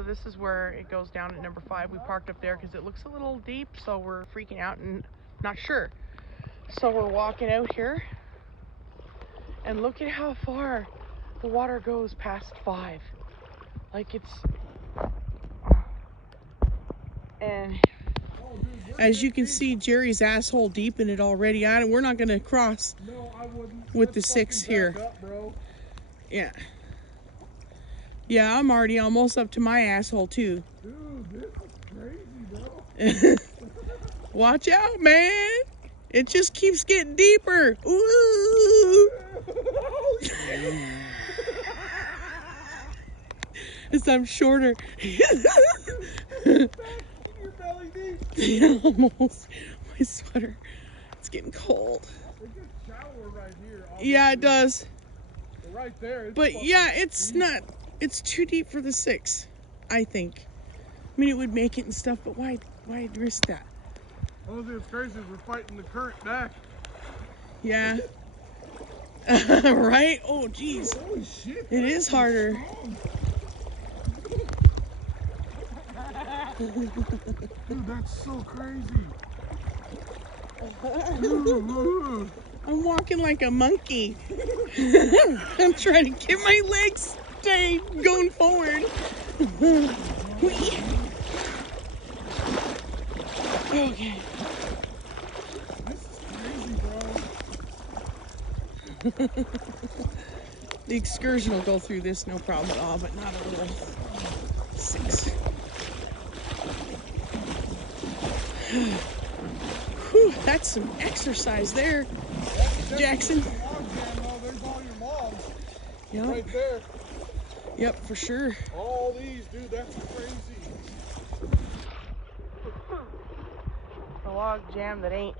so this is where it goes down at number 5. We parked up there because it looks a little deep, so we're freaking out and not sure. So we're walking out here, and look at how far the water goes past 5. Like it's, and as you can see, Jerry's asshole deep in it already. We're not gonna cross with the 6 here. Up, bro. Yeah. Yeah, I'm already almost up to my asshole too. Dude, this is crazy, bro. Watch out, man. It just keeps getting deeper. Ooh. As I'm shorter. Almost. My sweater. It's getting cold. It gets shallower right here. Yeah, it does. Right there. But yeah, it's not. It's too deep for the 6, I think. I mean, it would make it and stuff, but why risk that? The only thing that's crazy is we're fighting the current back. Yeah. Right? Oh, geez. Holy shit. It is harder. Dude, that's so crazy. I'm walking like a monkey. I'm trying to get my legs stay going forward. Okay. This is crazy, bro. The excursion will go through this no problem at all, but not a little 6. Whew, that's some exercise there, Jackson. There's all your logs. Yep. Right there. Yep, for sure. All these, dude, that's crazy. A log jam that ain't.